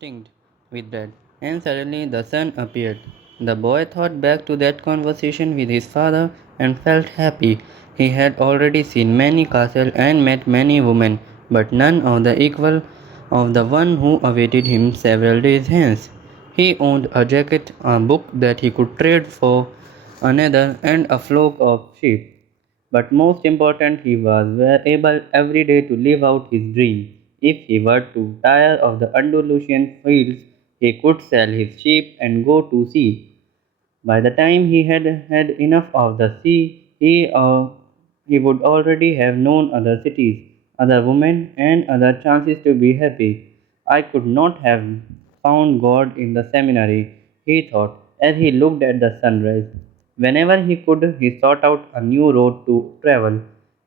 tinged with red, and suddenly the sun appeared. The boy thought back to that conversation with his father and felt happy. He had already seen many castles and met many women, but none of the equal of the one who awaited him several days hence. He owned a jacket, a book that he could trade for another, and a flock of sheep. But most important, he was able every day to live out his dream. If he were to tire of the Andalusian fields, he could sell his sheep and go to sea. By the time he had had enough of the sea, he would already have known other cities, other women, and other chances to be happy. I could not have found God in the seminary, he thought, as he looked at the sunrise. Whenever he could, he sought out a new road to travel.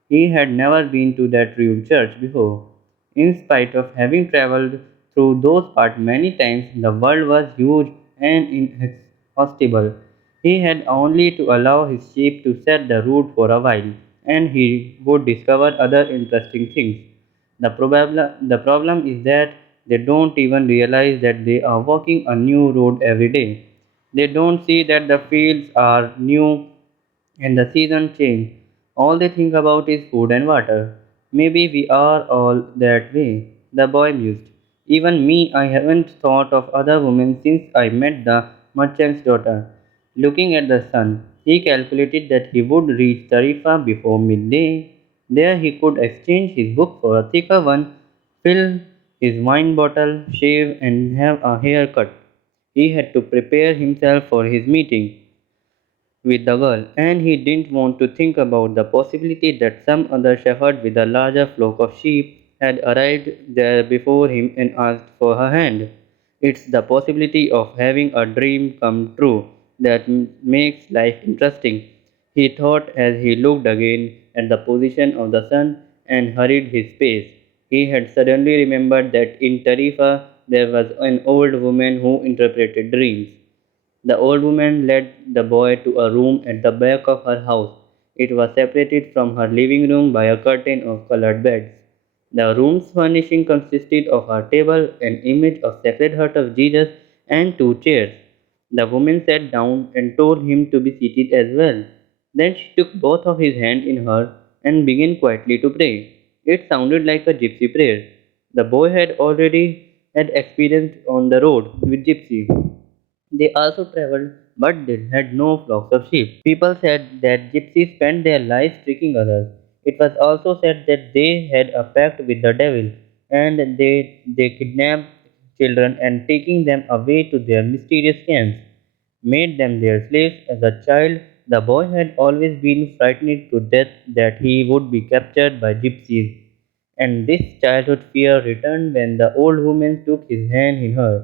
He had never been to that rude church before. In spite of having traveled through those parts many times, the world was huge and inhospitable. He had only to allow his sheep to set the route for a while, and he would discover other interesting things. The problem is that they don't even realize that they are walking a new road every day. They don't see that the fields are new and the season change. All they think about is food and water. Maybe we are all that way, the boy mused. Even me, I haven't thought of other women since I met the merchant's daughter. Looking at the sun, he calculated that he would reach Tarifa before midday. There he could exchange his book for a thicker one, fill his wine bottle, shave, and have a haircut. He had to prepare himself for his meeting with the girl, and he didn't want to think about the possibility that some other shepherd with a larger flock of sheep had arrived there before him and asked for her hand. It's the possibility of having a dream come true that makes life interesting, he thought as he looked again at the position of the sun and hurried his pace. He had suddenly remembered that in Tarifa there was an old woman who interpreted dreams. The old woman led the boy to a room at the back of her house. It was separated from her living room by a curtain of colored beds. The room's furnishing consisted of a table, an image of Sacred Heart of Jesus, and two chairs. The woman sat down and told him to be seated as well. Then she took both of his hands in her and began quietly to pray. It sounded like a gypsy prayer. The boy had already had experience on the road with gypsy. They also traveled, but they had no flocks of sheep. People said that gypsies spent their lives tricking others. It was also said that they had a pact with the devil, and they kidnapped children and taking them away to their mysterious camps, made them their slaves. As a child, the boy had always been frightened to death that he would be captured by gypsies, and this childhood fear returned when the old woman took his hand in hers.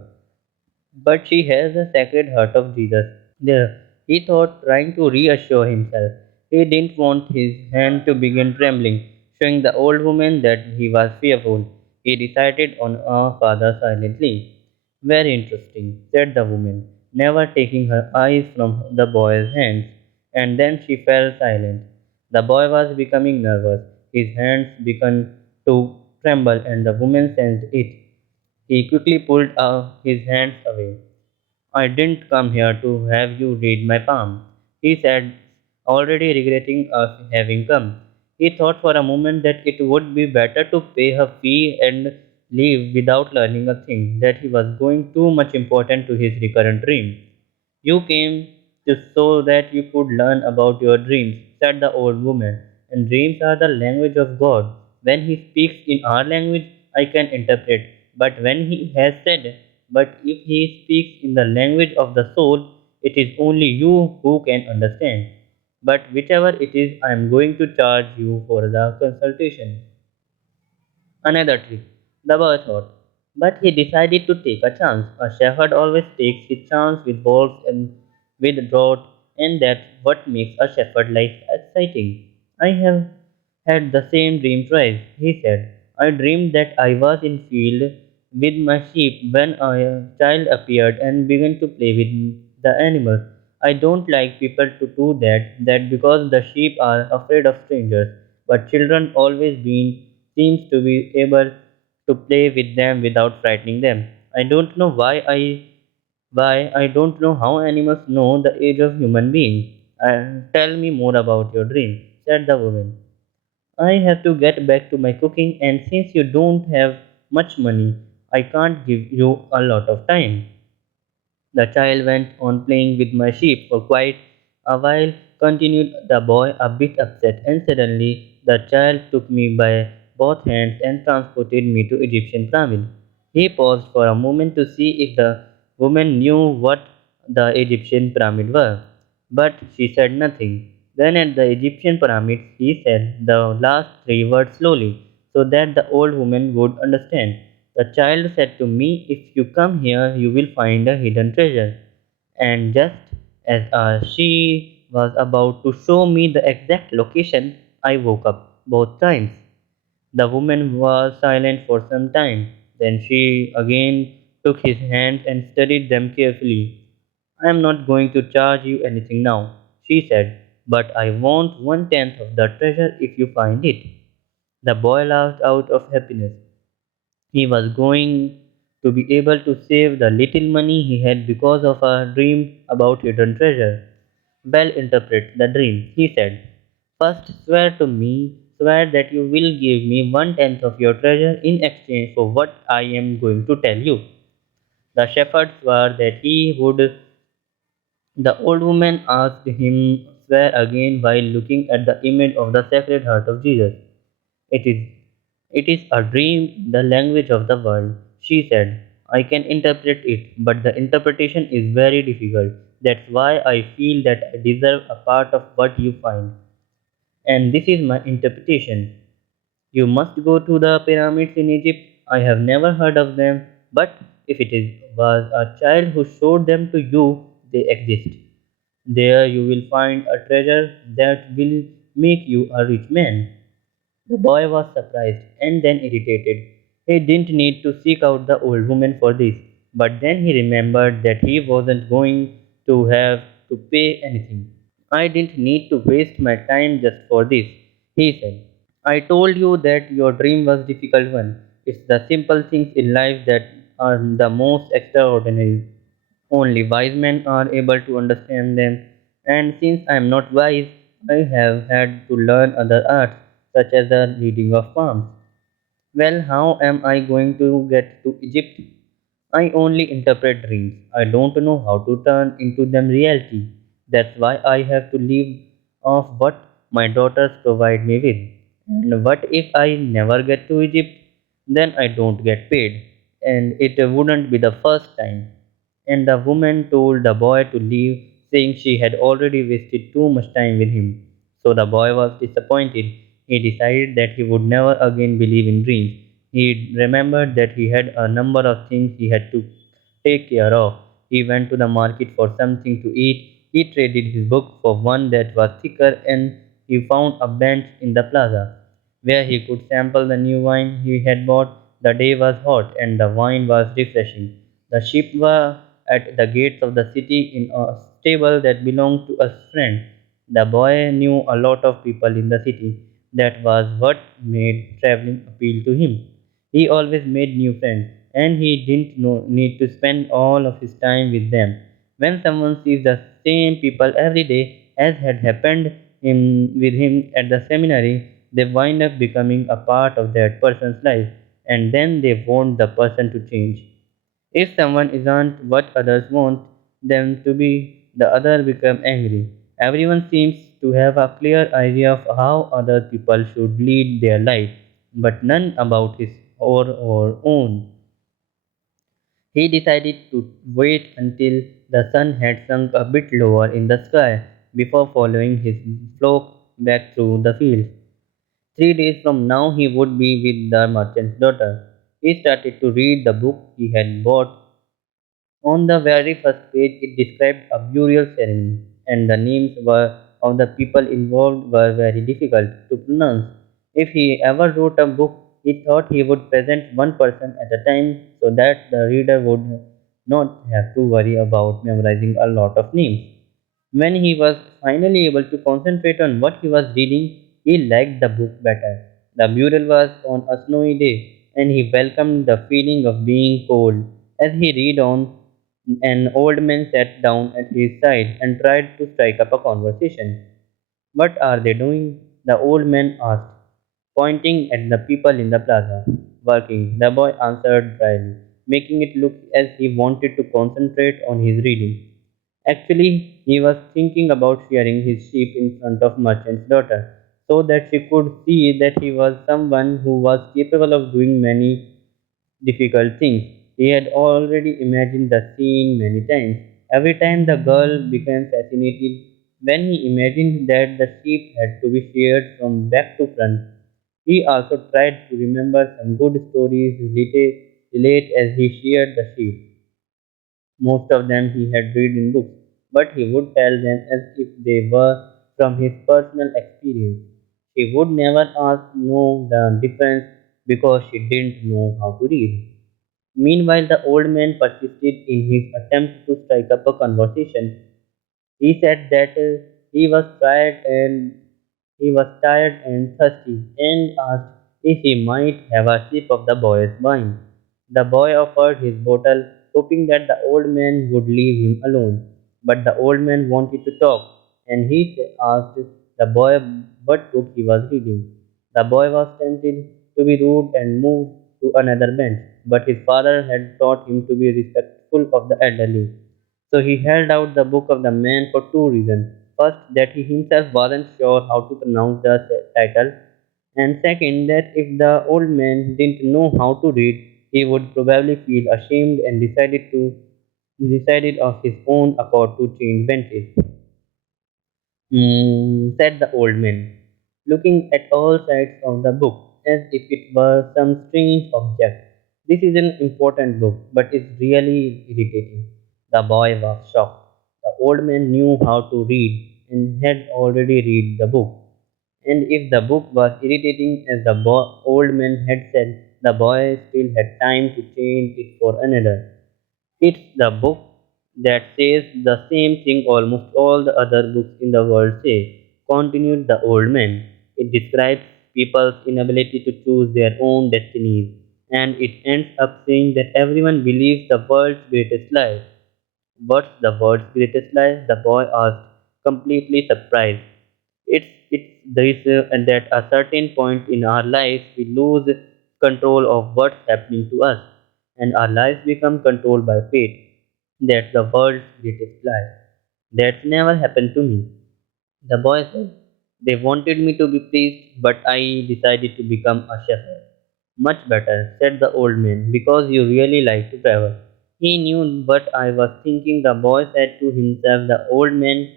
But she has the Sacred Heart of Jesus. There, he thought, trying to reassure himself. He didn't want his hand to begin trembling, showing the old woman that he was fearful. He decided on our father silently. Very interesting, said the woman, never taking her eyes from the boy's hands. And then she fell silent. The boy was becoming nervous. His hands began to tremble, and the woman sensed it. He quickly pulled his hands away. I didn't come here to have you read my palm, he said, already regretting having come. He thought for a moment that it would be better to pay her fee and leave without learning a thing, that he was going too much important to his recurrent dream. You came just so that you could learn about your dreams, said the old woman, and dreams are the language of God. When He speaks in our language, I can interpret, but when He has said, but if He speaks in the language of the soul, it is only you who can understand. But whichever it is, I am going to charge you for the consultation. Another trick, the boy thought. But he decided to take a chance. A shepherd always takes his chance with wolves and with drought, and that's what makes a shepherd life exciting. I have had the same dream twice, he said. I dreamed that I was in field with my sheep when a child appeared and began to play with the animals. I don't like people to do that because the sheep are afraid of strangers, but children always been seems to be able to play with them without frightening them. I don't know why I don't know how animals know the age of human beings. Tell me more about your dream, said the woman. I have to get back to my cooking, and since you don't have much money, I can't give you a lot of time. The child went on playing with my sheep for quite a while, continued the boy, a bit upset, and suddenly the child took me by both hands and transported me to Egyptian pyramid. He paused for a moment to see if the woman knew what the Egyptian pyramid were, but she said nothing. Then at the Egyptian pyramids, he said the last three words slowly, so that the old woman would understand. The child said to me, if you come here, you will find a hidden treasure. And just as she was about to show me the exact location, I woke up both times. The woman was silent for some time. Then she again took his hands and studied them carefully. I am not going to charge you anything now, she said, but I want 1/10 of the treasure if you find it. The boy laughed out of happiness. He was going to be able to save the little money he had because of a dream about hidden treasure. Well, interpret the dream, he said. First, swear that you will give me 1/10 of your treasure in exchange for what I am going to tell you. The shepherd swore that he would. The old woman asked him swear again while looking at the image of the Sacred Heart of Jesus. It is it is a dream in the language of the world, she said. I can interpret it, but the interpretation is very difficult. That's why I feel that I deserve a part of what you find. And this is my interpretation. You must go to the pyramids in Egypt. I have never heard of them, but if was a child who showed them to you, they exist. There you will find a treasure that will make you a rich man. The boy was surprised and then irritated. He didn't need to seek out the old woman for this, but then he remembered that he wasn't going to have to pay anything. I didn't need to waste my time just for this, he said. I told you that your dream was difficult one. It's the simple things in life that are the most extraordinary. Only wise men are able to understand them, and since I am not wise, I have had to learn other arts, such as the reading of palms. Well, how am I going to get to Egypt? I only interpret dreams. I don't know how to turn into them reality. That's why I have to live off what my daughters provide me with. And what if I never get to Egypt? Then I don't get paid. And it wouldn't be the first time. And the woman told the boy to leave, saying she had already wasted too much time with him. So the boy was disappointed. He decided that he would never again believe in dreams. He remembered that he had a number of things he had to take care of. He went to the market for something to eat. He traded his book for one that was thicker, and he found a bench in the plaza where he could sample the new wine he had bought. The day was hot and the wine was refreshing. The sheep were at the gates of the city in a stable that belonged to a friend. The boy knew a lot of people in the city. That was what made traveling appeal to him. He always made new friends, and he didn't need to spend all of his time with them. When someone sees the same people every day, as had happened with him at the seminary, they wind up becoming a part of that person's life, and then they want the person to change. If someone isn't what others want them to be, the other become angry. Everyone seems to have a clear idea of how other people should lead their life, but none about his or own. He decided to wait until the sun had sunk a bit lower in the sky before following his flock back through the fields. 3 days from now, he would be with the merchant's daughter. He started to read the book he had bought. On the very first page, it described a burial ceremony, and the names of the people involved were very difficult to pronounce. If he ever wrote a book, he thought he would present one person at a time so that the reader would not have to worry about memorizing a lot of names. When he was finally able to concentrate on what he was reading, he liked the book better. The burial was on a snowy day, and he welcomed the feeling of being cold. As he read on, an old man sat down at his side and tried to strike up a conversation. What are they doing? The old man asked, pointing at the people in the plaza. Working, the boy answered dryly, making it look as he wanted to concentrate on his reading. Actually, he was thinking about shearing his sheep in front of merchant's daughter, so that she could see that he was someone who was capable of doing many difficult things. He had already imagined the scene many times. Every time the girl became fascinated when he imagined that the sheep had to be sheared from back to front. He also tried to remember some good stories relate as he sheared the sheep. Most of them he had read in books, but he would tell them as if they were from his personal experience. She would never ask know the difference because she didn't know how to read. Meanwhile, the old man persisted in his attempt to strike up a conversation. He said that he was tired and thirsty, and asked if he might have a sip of the boy's wine. The boy offered his bottle, hoping that the old man would leave him alone. But the old man wanted to talk, and he asked the boy what book he was reading. The boy was tempted to be rude and moved to another bench, but his father had taught him to be respectful of the elderly. So he held out the book of the man for two reasons. First, that he himself wasn't sure how to pronounce the title, and second, that if the old man didn't know how to read, he would probably feel ashamed and decided of his own accord to change benches. Said the old man, looking at all sides of the book as if it were some strange object. This is an important book, but it's really irritating. The boy was shocked. The old man knew how to read and had already read the book. And if the book was irritating as the old man had said, the boy still had time to change it for another. It's the book that says the same thing almost all the other books in the world say, continued the old man. It describes people's inability to choose their own destinies, and it ends up saying that everyone believes the world's greatest lie. What's the world's greatest lie? The boy asked, completely surprised. It's this and at a certain point in our lives we lose control of what's happening to us, and our lives become controlled by fate. That's the world's greatest lie. That's never happened to me. The boy said, they wanted me to be priest, but I decided to become a shepherd. Much better, said the old man, because you really like to travel. He knew what I was thinking, the boy said to himself. The old man,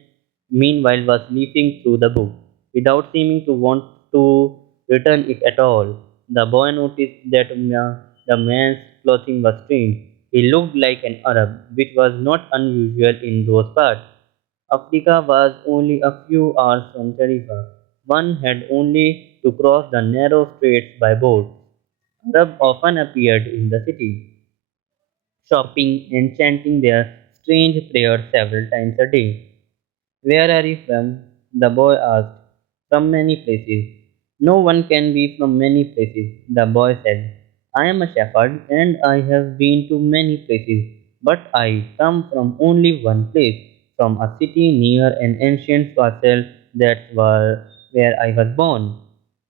meanwhile, was leafing through the book, without seeming to want to return it at all. The boy noticed that the man's clothing was strange. He looked like an Arab, which was not unusual in those parts. Africa was only a few hours from Tarifa. One had only to cross the narrow straits by boat. Arabs often appeared in the city, shopping and chanting their strange prayers several times a day. Where are you from? The boy asked. From many places. No one can be from many places, the boy said. I am a shepherd and I have been to many places, but I come from only one place, from a city near an ancient castle where I was born.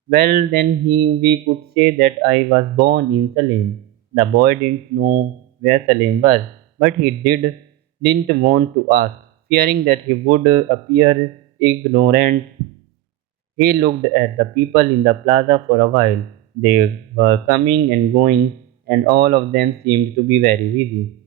Well, then we could say that I was born in Salem. The boy didn't know where Salem was, but he didn't want to ask, fearing that he would appear ignorant. He looked at the people in the plaza for a while. They were coming and going, and all of them seemed to be very busy.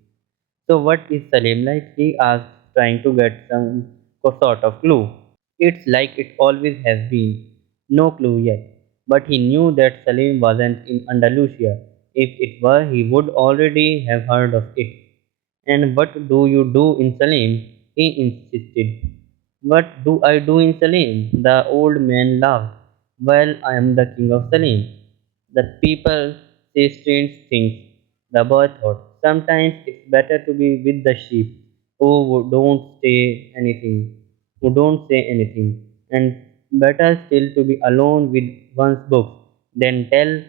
So, what is Salem like? He asked, trying to get some sort of clue. It's like it always has been. No clue yet. But he knew that Salim wasn't in Andalusia. If it were, he would already have heard of it. And what do you do in Salim? He insisted. What do I do in Salim? The old man laughed. Well, I am the king of Salim. The people say strange things. The boy thought. Sometimes it's better to be with the sheep who don't say anything, and better still to be alone with one's books than tell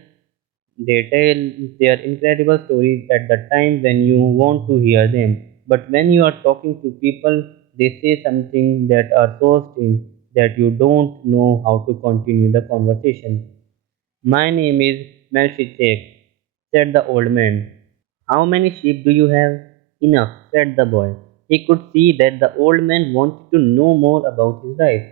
They tell their incredible stories at the time when you want to hear them. But when you are talking to people, they say something that are so strange that you don't know how to continue the conversation. My name is Melchizedek, said the old man. How many sheep do you have? Enough, said the boy. He could see that the old man wanted to know more about his life.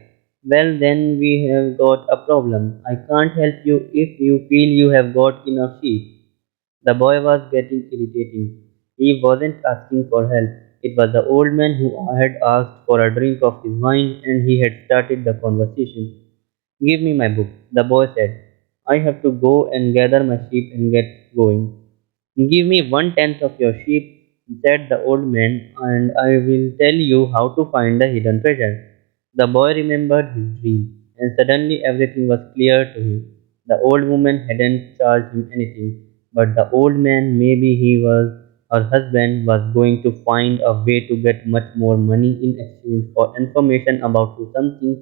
Well, then we have got a problem. I can't help you if you feel you have got enough sheep. The boy was getting irritating. He wasn't asking for help. It was the old man who had asked for a drink of his wine and he had started the conversation. Give me my book, the boy said. I have to go and gather my sheep and get going. Give me 1/10 of your sheep, said the old man, and I will tell you how to find the hidden treasure. The boy remembered his dream, and suddenly everything was clear to him. The old woman hadn't charged him anything, but the old man, maybe he was her husband, was going to find a way to get much more money in exchange for information about something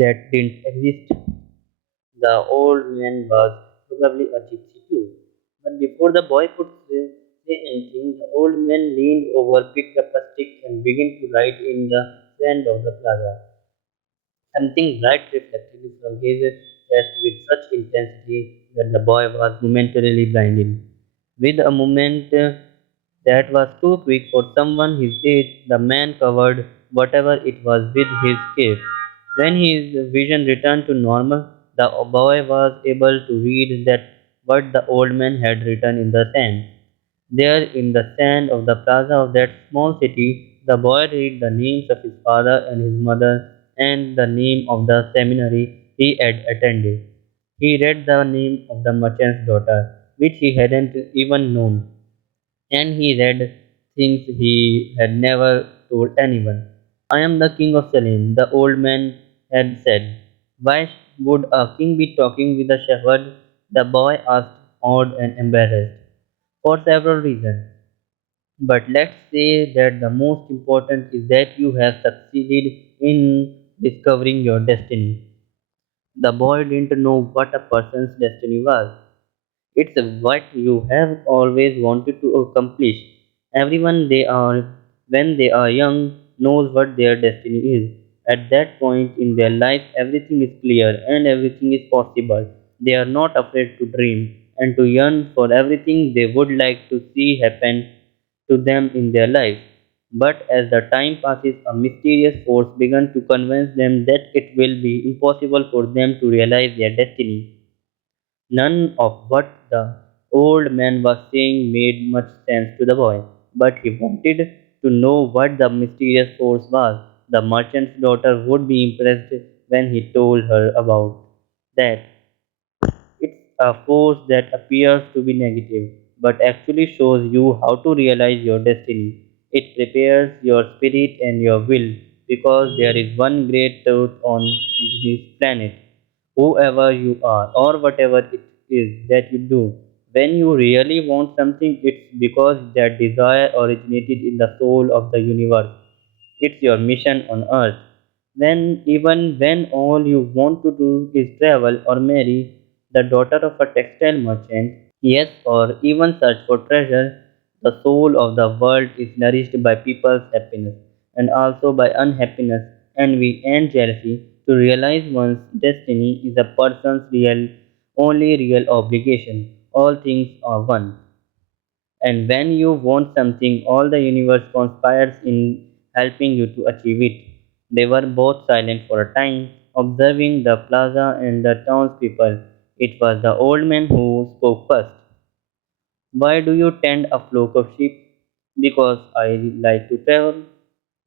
that didn't exist. The old man was probably a gypsy too. But before the boy could say anything, the old man leaned over, picked up a stick, and began to write in the sand of the plaza. Something bright reflected from his chest with such intensity that the boy was momentarily blinded. With a movement that was too quick for someone his age, the man covered whatever it was with his cape. When his vision returned to normal, the boy was able to read that what the old man had written in the sand. There, in the sand of the plaza of that small city, the boy read the names of his father and his mother and the name of the seminary he had attended. He read the name of the merchant's daughter, which he hadn't even known, and he read things he had never told anyone. I am the king of Salem, the old man had said. Why would a king be talking with a shepherd? The boy asked, awed and embarrassed. For several reasons. But let's say that the most important is that you have succeeded in discovering your destiny. The boy didn't know what a person's destiny was. It's what you have always wanted to accomplish. Everyone they are when they are young knows what their destiny is. At that point in their life everything is clear and everything is possible. They are not afraid to dream and to yearn for everything they would like to see happen to them in their life. But as the time passes, a mysterious force began to convince them that it will be impossible for them to realize their destiny. None of what the old man was saying made much sense to the boy, but he wanted to know what the mysterious force was. The merchant's daughter would be impressed when he told her about that. It's a force that appears to be negative, but actually shows you how to realize your destiny. It prepares your spirit and your will, because there is one great truth on this planet. Whoever you are, or whatever it is that you do, when you really want something, it's because that desire originated in the soul of the universe. It's your mission on earth. Even when all you want to do is travel or marry the daughter of a textile merchant, yes, or even search for treasure, the soul of the world is nourished by people's happiness and also by unhappiness, envy, and jealousy. To realize one's destiny is a person's only real obligation. All things are one. And when you want something, all the universe conspires in helping you to achieve it. They were both silent for a time, observing the plaza and the townspeople. It was the old man who spoke first. Why do you tend a flock of sheep? Because I like to travel.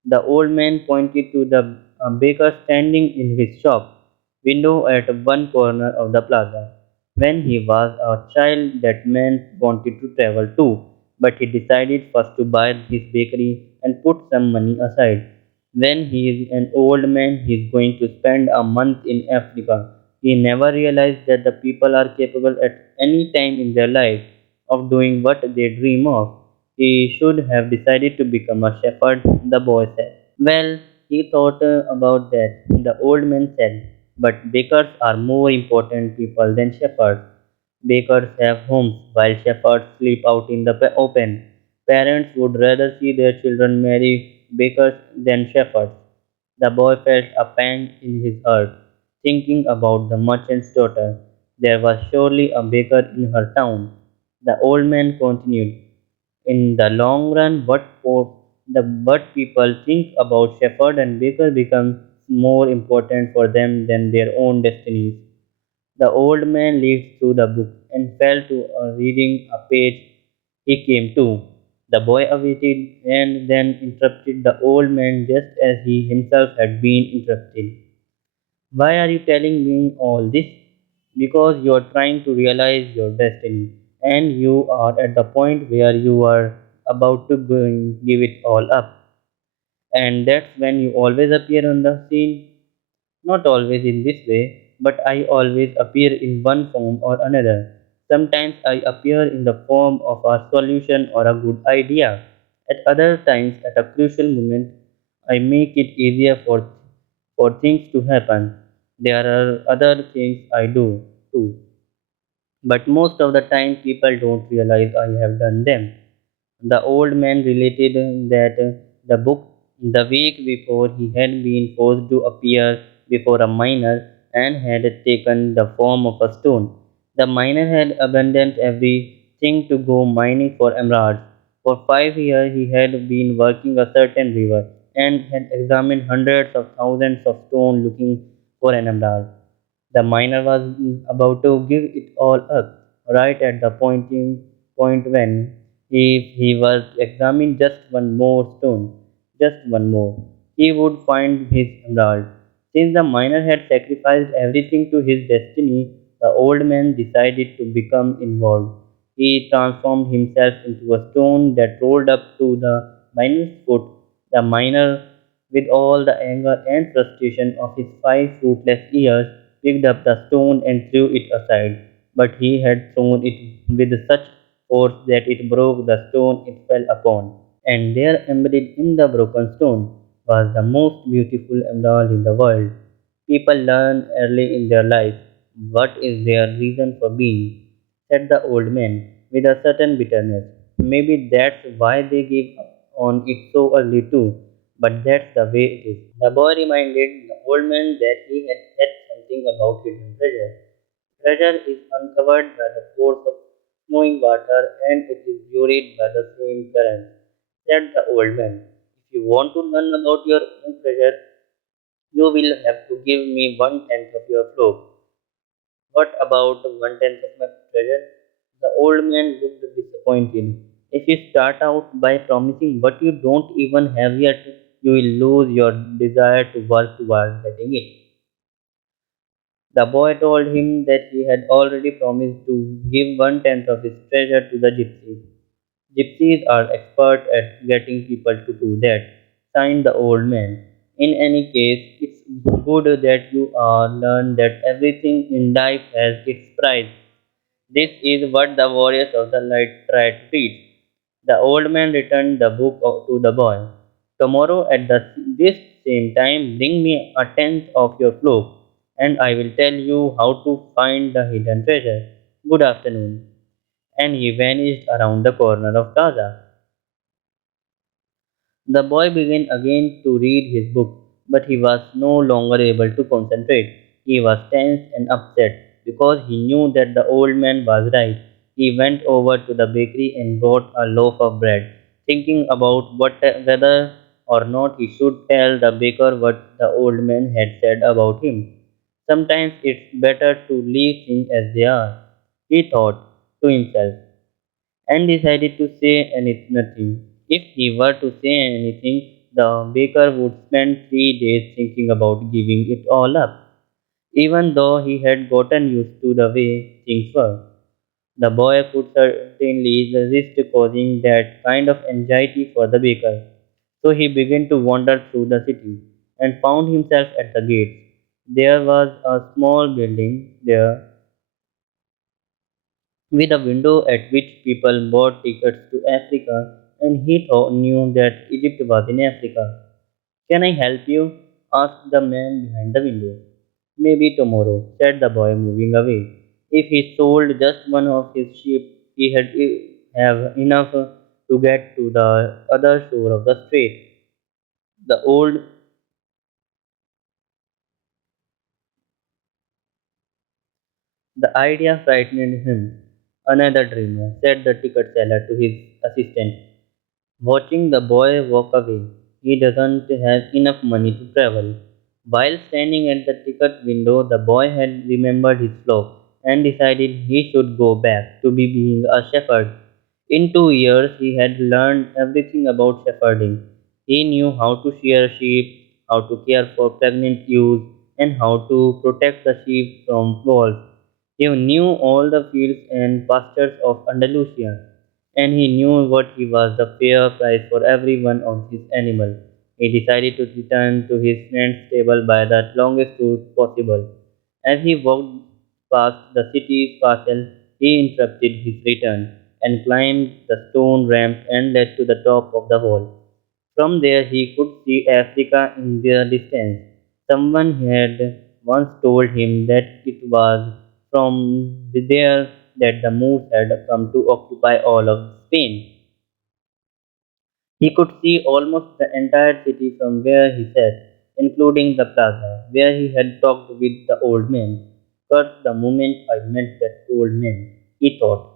The old man pointed to the baker standing in his shop window at one corner of the plaza. When he was a child, that man wanted to travel too, but he decided first to buy his bakery and put some money aside. When he is an old man, he is going to spend a month in Africa. He never realized that the people are capable at any time in their life of doing what they dream of. He should have decided to become a shepherd, the boy said. Well, he thought about that, the old man said, but bakers are more important people than shepherds. Bakers have homes while shepherds sleep out in the open. Parents would rather see their children marry bakers than shepherds. The boy felt a pang in his heart, thinking about the merchant's daughter. There was surely a baker in her town. The old man continued, in the long run, what people think about shepherd and baker becomes more important for them than their own destinies. The old man leafed through the book and fell to reading a page he came to. The boy awaited and then interrupted the old man just as he himself had been interrupted. Why are you telling me all this? Because you are trying to realize your destiny, and you are at the point where you are about to go and give it all up. And that's when you always appear on the scene. Not always in this way, but I always appear in one form or another. Sometimes I appear in the form of a solution or a good idea. At other times, at a crucial moment, I make it easier for things to happen. There are other things I do too, but most of the time people don't realize I have done them. The old man related that the book the week before he had been forced to appear before a miner and had taken the form of a stone. The miner had abandoned everything to go mining for emeralds. For 5 years he had been working a certain river and had examined hundreds of thousands of stones looking for an emerald. The miner was about to give it all up, right at the point when, if he was examining just one more stone, just one more, he would find his emerald. Since the miner had sacrificed everything to his destiny, the old man decided to become involved. He transformed himself into a stone that rolled up to the miner's foot. The miner, with all the anger and frustration of his 5 fruitless years, picked up the stone and threw it aside. But he had thrown it with such force that it broke the stone it fell upon. And there, embedded in the broken stone, was the most beautiful emerald in the world. People learn early in their life what is their reason for being, said the old man with a certain bitterness. Maybe that's why they give up on it so early too, but that's the way it is. The boy reminded the old man that he had said something about hidden treasure. Treasure is uncovered by the force of flowing water and it is buried by the same current, said the old man. If you want to learn about your own treasure, you will have to give me 1/10 of your flock. What about 1/10 of my treasure? The old man looked disappointed. If you start out by promising what you don't even have yet, you will lose your desire to work towards getting it. The boy told him that he had already promised to give 1/10 of his treasure to the gypsies. Gypsies are expert at getting people to do that, signed the old man. In any case, it's good that you learn that everything in life has its price. This is what the warriors of the light try to teach. The old man returned the book to the boy. Tomorrow at this same time, bring me a tenth of your flock, and I will tell you how to find the hidden treasure. Good afternoon. And he vanished around the corner of Gaza. The boy began again to read his book, but he was no longer able to concentrate. He was tense and upset because he knew that the old man was right. He went over to the bakery and bought a loaf of bread, thinking about whether or not he should tell the baker what the old man had said about him. Sometimes it's better to leave things as they are, he thought to himself and decided to say nothing. If he were to say anything, the baker would spend 3 days thinking about giving it all up, even though he had gotten used to the way things were. The boy could certainly resist causing that kind of anxiety for the baker. So he began to wander through the city and found himself at the gates. There was a small building there with a window at which people bought tickets to Africa, and he knew that Egypt was in Africa. Can I help you? Asked the man behind the window. Maybe tomorrow, said the boy, moving away. If he sold just one of his sheep, he had have enough to get to the other shore of the strait. The old the idea frightened him. Another dreamer, said the ticket seller to his assistant, watching the boy walk away. He doesn't have enough money to travel. While standing at the ticket window, the boy had remembered his flock and decided he should go back to be being a shepherd. In 2 years, he had learned everything about shepherding. He knew how to shear sheep, how to care for pregnant ewes, and how to protect the sheep from wolves. He knew all the fields and pastures of Andalusia, and he knew what he was the fair price for every one of his animals. He decided to return to his friend's stable by the longest route possible. As he walked past the city's castle, he interrupted his return and climbed the stone ramp and led to the top of the wall. From there he could see Africa in the distance. Someone had once told him that it was from there that the Moors had come to occupy all of Spain. He could see almost the entire city from where he sat, including the plaza, where he had talked with the old man. Curse the moment I met that old man, he thought.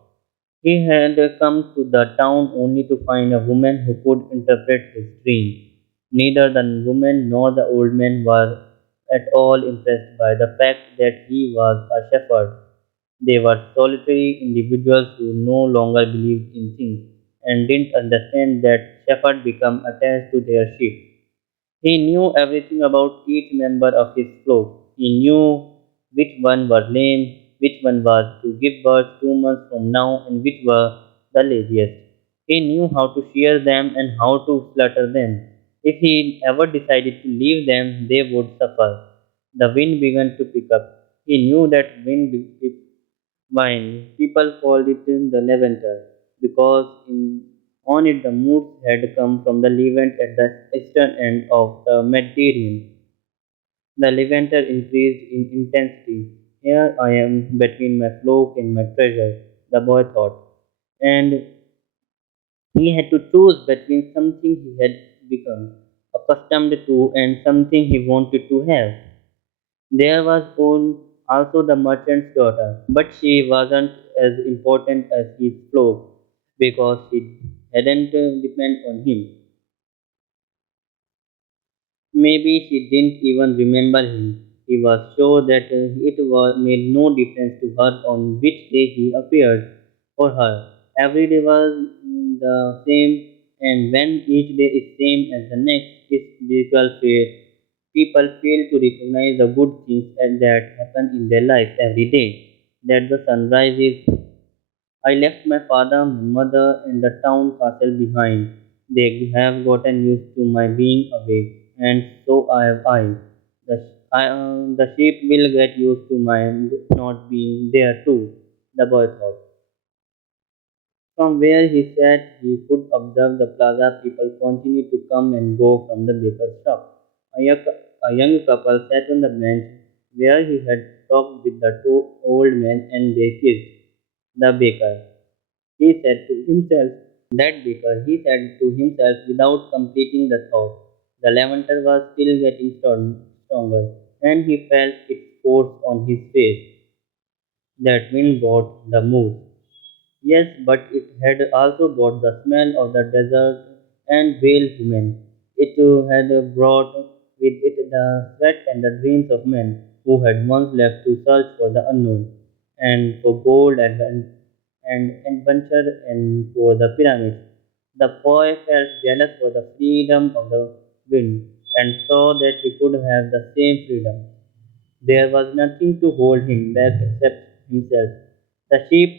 He had come to the town only to find a woman who could interpret his dream. Neither the woman nor the old man were at all impressed by the fact that he was a shepherd. They were solitary individuals who no longer believed in things and didn't understand that shepherds become attached to their sheep. He knew everything about each member of his flock. He knew which one was lame, which one was to give birth 2 months from now, and which were the laziest. He knew how to shear them and how to slaughter them. If he ever decided to leave them, they would suffer. The wind began to pick up. He knew that wine. People called it the Levanter because on it the moods had come from the Levant at the eastern end of the Mediterranean. The Levanter increased in intensity. Here I am between my flock and my treasure, the boy thought. And he had to choose between something he had become accustomed to and something he wanted to have. There was also the merchant's daughter, but she wasn't as important as his flock because she hadn't depend on him. Maybe she didn't even remember him. He was sure that made no difference to her on which day he appeared for her. Every day was the same, and when each day is same as the next, people fail to recognize the good things that happen in their life every day. That the sun rises, I left my father, my mother, and the town castle behind. They have gotten used to my being away, and so have I. The sheep will get used to my not being there too, the boy thought. From where he sat, he could observe the plaza. People continued to come and go from the baker's shop. A young couple sat on the bench where he had talked with the two old men and they kissed. The baker, he said to himself. That baker, he said to himself without completing the thought. The lavender was still getting stronger, and he felt its force on his face. That wind brought the mood. Yes, but it had also brought the smell of the desert and veiled women. It had brought with it the sweat and the dreams of men who had once left to search for the unknown, and for gold and adventure and for the pyramids. The boy felt jealous for the freedom of the wind and saw that he could have the same freedom. There was nothing to hold him back except himself. The sheep,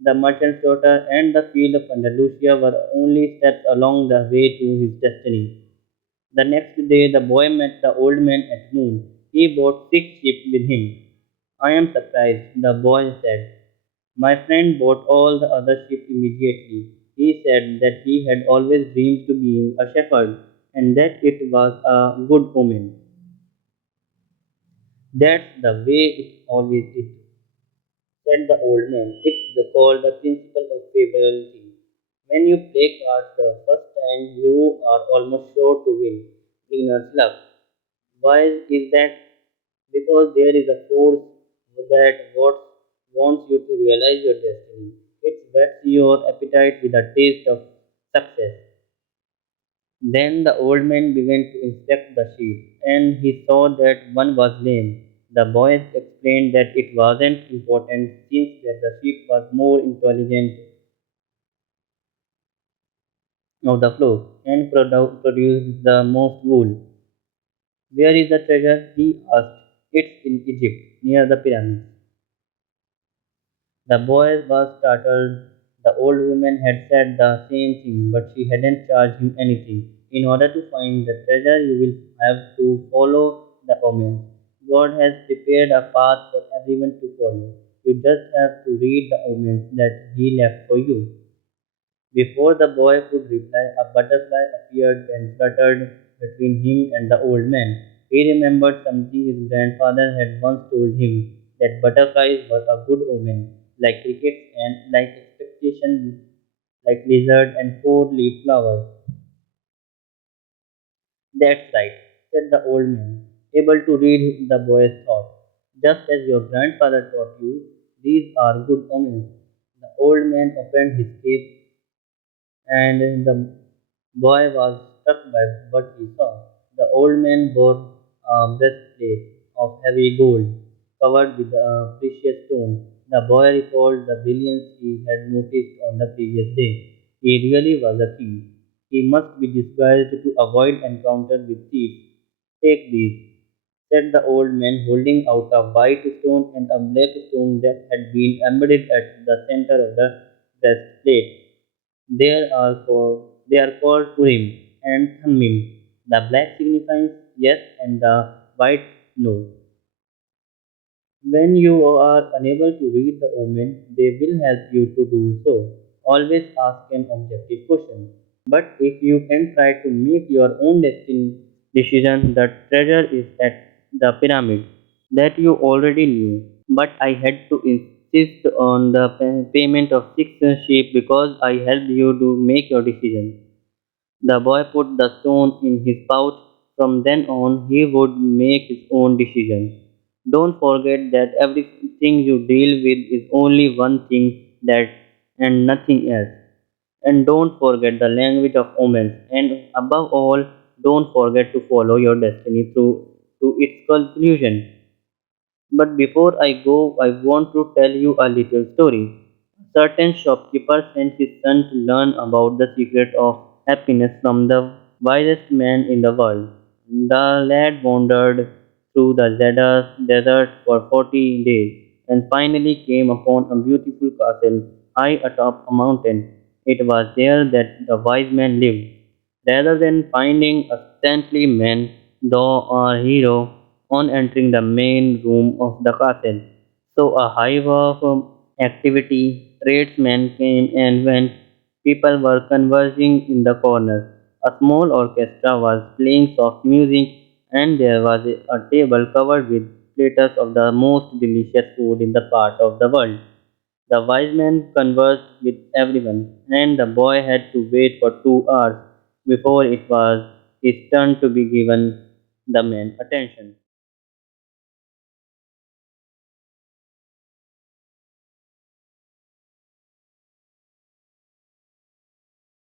the merchant's daughter, and the field of Andalusia were only steps along the way to his destiny. The next day, the boy met the old man at noon. He brought 6 sheep with him. I am surprised, the boy said. My friend bought all the other sheep immediately. He said that he had always dreamed to being a shepherd and that it was a good omen. That's the way it always is. said the old man. Called the principle of favorability. When you play cards the first time, you are almost sure to win. Beginner's luck. Why is that? Because there is a force that wants you to realize your destiny. It whets your appetite with a taste of success. Then the old man began to inspect the sheep, and he saw that one was lame. The boy explained that it wasn't important since that the sheep was more intelligent of the flock and produced the most wool. Where is the treasure? He asked. It's in Egypt, near the pyramids. The boy was startled. The old woman had said the same thing, but she hadn't charged him anything. In order to find the treasure, you will have to follow the omens. God has prepared a path for everyone to follow. You just have to read the omens that He left for you. Before the boy could reply, a butterfly appeared and fluttered between him and the old man. He remembered something his grandfather had once told him that butterflies were a good omen, like crickets and like expectation, like lizard and four-leaf flowers. That's right, said the old man, able to read the boy's thought. Just as your grandfather taught you, these are good omens. The old man opened his cape and the boy was struck by what he saw. The old man wore a breastplate of heavy gold, covered with a precious stone. The boy recalled the brilliance he had noticed on the previous day. He really was a king. He must be disguised to avoid encounter with thieves. Take these, said the old man, holding out a white stone and a black stone that had been embedded at the center of the breastplate. They are called Urim and Thummim. The black signifies yes and the white no. When you are unable to read the omen, they will help you to do so. Always ask an objective question. But if you can try to make your own destiny decision, the treasure is at the pyramid that you already knew. But I had to insist on the payment of six sheep because I helped you to make your decision. The boy put the stone in his pouch. From then on, he would make his own decisions. Don't forget that everything you deal with is only one thing that and nothing else. And don't forget the language of omens. And above all, don't forget to follow your destiny through to its conclusion. But before I go, I want to tell you a little story. A certain shopkeeper sent his son to learn about the secret of happiness from the wisest man in the world. The lad wandered through the desert for 40 days and finally came upon a beautiful castle high atop a mountain. It was there that the wise man lived. Rather than finding a saintly man, though a hero, on entering the main room of the castle, so a hive of activity, tradesmen came and went, people were conversing in the corners, a small orchestra was playing soft music, and there was a table covered with platters of the most delicious food in the part of the world. The wise man conversed with everyone, and the boy had to wait for 2 hours before it was his turn to be given the man attention.